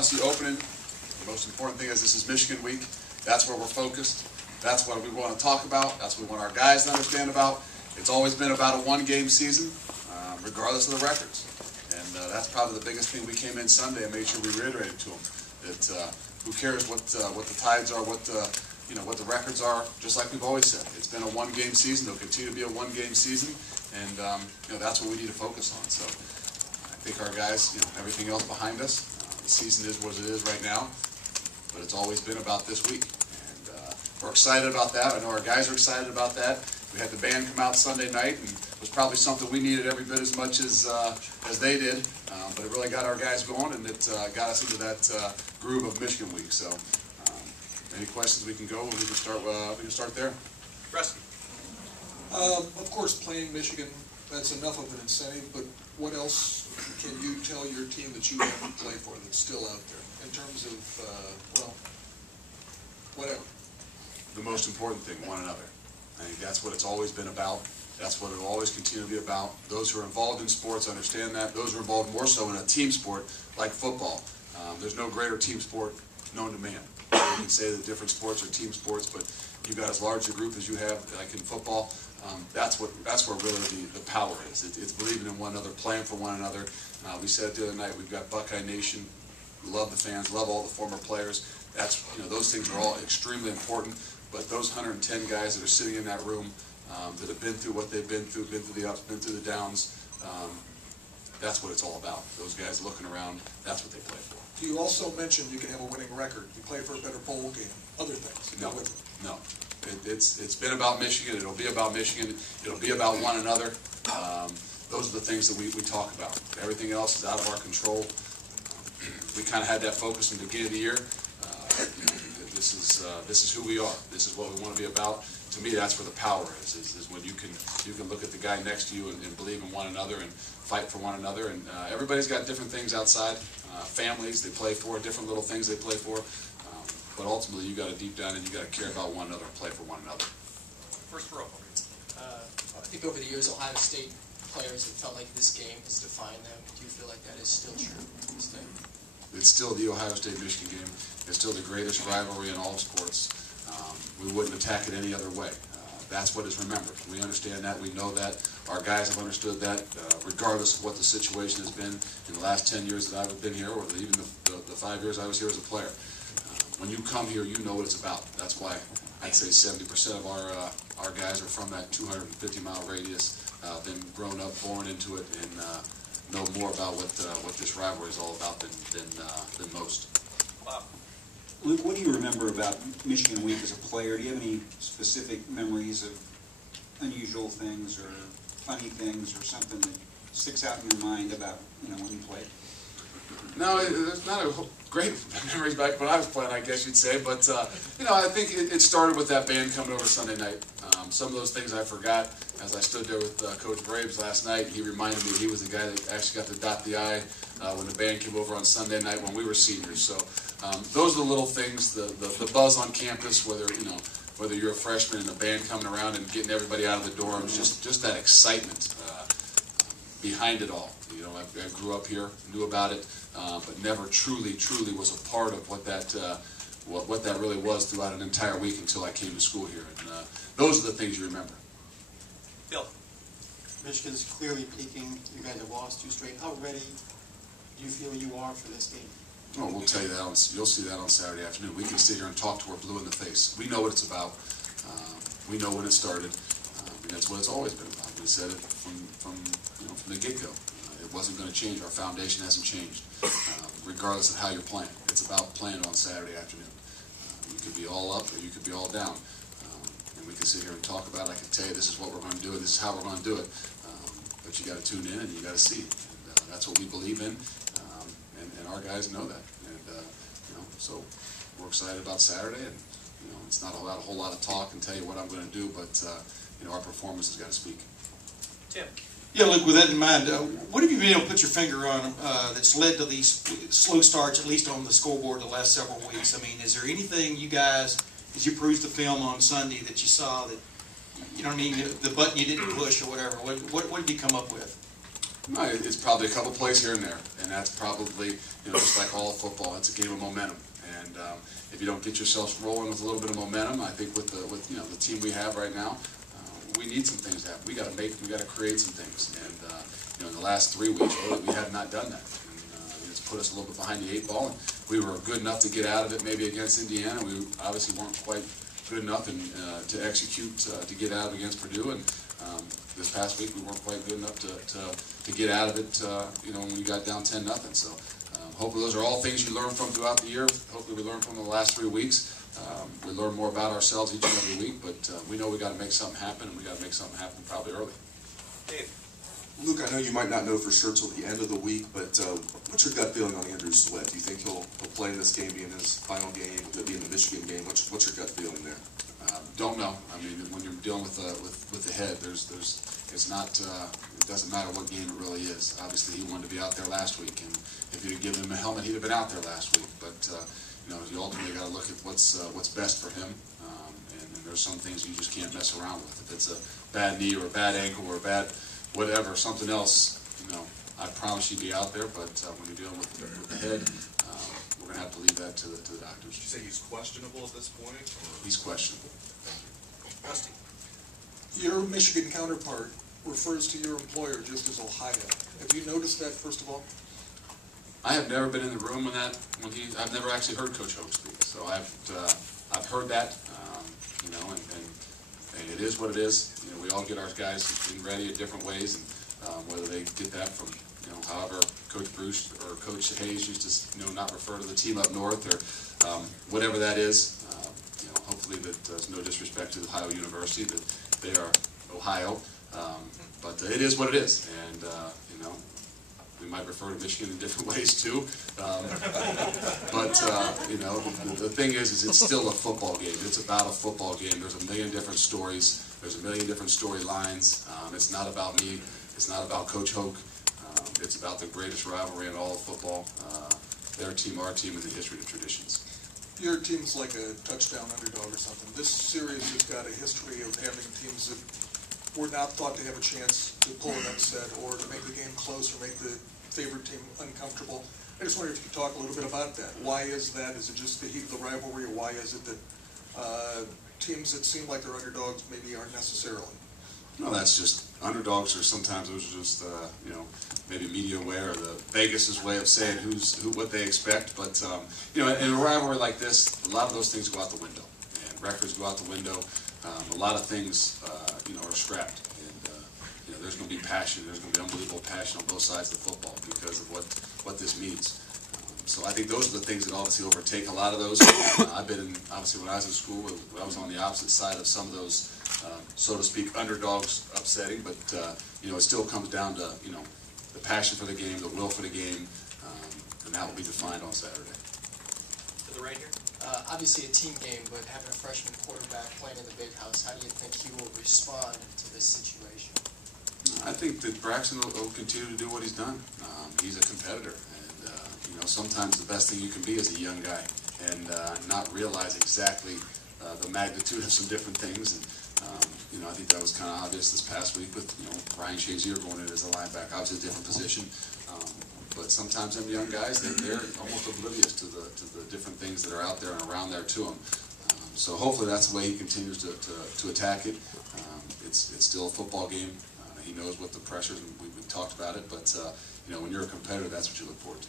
obviously opening. The most important thing is this is Michigan week. That's where we're focused. That's what we want to talk about. That's what we want our guys to understand about. It's always been about a one-game season, regardless of the records. And that's probably the biggest thing we came in Sunday and made sure we reiterated to them. That who cares what the tides are, what the records are, just like we've always said. It's been a one-game season. It'll continue to be a one-game season. And that's what we need to focus on. So I think our guys, everything else behind us, the season is what it is right now. But it's always been about this week. We're excited about that. I know our guys are excited about that. We had the band come out Sunday night, and it was probably something we needed every bit as much as they did. But it really got our guys going, and it got us into that groove of Michigan week. So, any questions we can go, and we can start there. Rusty. Of course, playing Michigan, that's enough of an incentive. But what else can you tell your team that you have to play for that's still out there in terms of whatever? The most important thing, one another. I think that's what it's always been about. That's what it will always continue to be about. Those who are involved in sports understand that. Those who are involved more so in a team sport like football. There's no greater team sport known to man. You can say that different sports are team sports, but you've got as large a group as you have, like in football. That's where really the power is. It's believing in one another, playing for one another. We said it the other night. We've got Buckeye Nation. We love the fans, love all the former players. That's those things are all extremely important. But those 110 guys that are sitting in that room that have been through what they've been through the ups, been through the downs, that's what it's all about. Those guys looking around, that's what they play for. You also mentioned you can have a winning record. You play for a better bowl game, other things. No. It's been about Michigan. It'll be about Michigan. It'll be about one another. Those are the things that we talk about. Everything else is out of our control. We kind of had that focus in the beginning of the year. This is who we are. This is what we want to be about. To me, that's where the power is when you can look at the guy next to you and believe in one another and fight for one another. And everybody's got different things outside, families they play for, different little things they play for. But ultimately, you got to deep down and you got to care about one another and play for one another. First row. I think over the years, Ohio State players have felt like this game has defined them. Do you feel like that is still true to this day? It's still the Ohio State-Michigan game. It's still the greatest rivalry in all of sports. We wouldn't attack it any other way. That's what is remembered. We understand that. We know that. Our guys have understood that, regardless of what the situation has been in the last 10 years that I've been here, or even the 5 years I was here as a player. When you come here, you know what it's about. That's why I'd say 70% of our guys are from that 250-mile radius, been grown up, born into it, and know more about what this rivalry is all about than most. Wow. Luke, what do you remember about Michigan Week as a player? Do you have any specific memories of unusual things or funny things or something that sticks out in your mind about when you played? No, there's not a great memories back when I was playing, I guess you'd say. But I think it started with that band coming over Sunday night. Some of those things I forgot as I stood there with Coach Braves last night. He reminded me he was the guy that actually got to dot the I when the band came over on Sunday night when we were seniors. So those are the little things, the buzz on campus, whether you're a freshman and the band coming around and getting everybody out of the dorms, just that excitement behind it all. I grew up here, knew about it, but never truly was a part of what that really was throughout an entire week until I came to school here. And those are the things you remember. Bill. Michigan's clearly peaking. You guys have lost 2 straight. How ready do you feel you are for this game? Well, we'll tell you that. You'll see that on Saturday afternoon. We can sit here and talk to her blue in the face. We know what it's about. We know when it started. And that's what it's always been about. We said it from the get-go. It wasn't going to change. Our foundation hasn't changed, regardless of how you're playing. It's about playing on Saturday afternoon. You could be all up or you could be all down. And we can sit here and talk about it. I can tell you this is what we're going to do and this is how we're going to do it. But you got to tune in and you got to see. And that's what we believe in. And our guys know that. And so we're excited about Saturday. And it's not about a whole lot of talk and tell you what I'm going to do, but our performance has got to speak. Tim. Yeah, Luke, with that in mind, what have you been able to put your finger on that's led to these slow starts, at least on the scoreboard, the last several weeks? I mean, is there anything you guys, as you perused the film on Sunday, that you saw that, the button you didn't push or whatever? What did you come up with? No, it's probably a couple plays here and there, and that's probably, just like all football, it's a game of momentum. And if you don't get yourselves rolling with a little bit of momentum, I think with the team we have right now, we need some things to happen. We got to create some things. And in the last 3 weeks, really, we have not done that. And it's put us a little bit behind the 8 ball. And we were good enough to get out of it maybe against Indiana. We obviously weren't quite good enough to execute to get out of against Purdue. And this past week we weren't quite good enough to get out of it. When we got down 10-0. So hopefully those are all things you learn from throughout the year. Hopefully we learn from the last 3 weeks. We learn more about ourselves each and every week, but we know we got to make something happen, and we got to make something happen probably early. Dave. Luke, I know you might not know for sure till the end of the week, but what's your gut feeling on Andrew Sweat? Do you think he'll play in this game, be in his final game? Will it be in the Michigan game? What's your gut feeling there? Don't know. I mean, when you're dealing with the head, it's not. It doesn't matter what game it really is. Obviously, he wanted to be out there last week, and if you'd have given him a helmet, he'd have been out there last week. But you ultimately got to look at what's best for him, and there's some things you just can't mess around with. If it's a bad knee or a bad ankle or a bad whatever, something else, I promise you'd be out there. But when you're dealing with the head, we're going to have to leave that to the doctors. Did you say he's questionable at this point? Or? He's questionable. Rusty. Your Michigan counterpart refers to your employer just as Ohio. Have you noticed that, first of all? I have never been in the room I've never actually heard Coach Hoke speak. So I've heard that, and it is what it is. We all get our guys getting ready in different ways, and whether they get that from however Coach Bruce or Coach Hayes used to not refer to the team up north or whatever that is. Hopefully that there's no disrespect to Ohio University, that they are Ohio, but it is what it is, and we might refer to Michigan in different ways too. But the thing is it's still a football game. It's about a football game. There's a million different stories. There's a million different storylines. It's not about me. It's not about Coach Hoke. It's about the greatest rivalry in all of football. Their team, our team, and the history and traditions. Your team's like a touchdown underdog or something. This series has got a history of having teams that were not thought to have a chance to pull an upset or to make the game close or make the favorite team uncomfortable. I just wonder if you could talk a little bit about that. Why is that? Is it just the heat of the rivalry, or why is it that teams that seem like they're underdogs maybe aren't necessarily? No, that's just underdogs, or sometimes those are just maybe media aware, or the Vegas' way of saying what they expect. But in a rivalry like this, a lot of those things go out the window, and records go out the window. A lot of things are scrapped, and there's going to be passion. There's going to be unbelievable passion on both sides of the football because of what this means. So I think those are the things that obviously overtake a lot of those. I've been obviously when I was in school, I was on the opposite side of some of those, so to speak, underdogs upsetting. But it still comes down to the passion for the game, the will for the game, and that will be defined on Saturday. To the right here. Obviously a team game, but having a freshman quarterback playing in the big house, how do you think he will respond to this situation? I think that Braxton will continue to do what he's done. He's a competitor, and sometimes the best thing you can be is a young guy and not realize exactly the magnitude of some different things. And I think that was kind of obvious this past week with Ryan Shazier going in as a linebacker, obviously a different position. But sometimes them young guys, they're almost oblivious to the different things that are out there and around there to them. So hopefully that's the way he continues to attack it. It's still a football game. He knows what the pressures, and we've talked about it. But when you're a competitor, that's what you look forward to.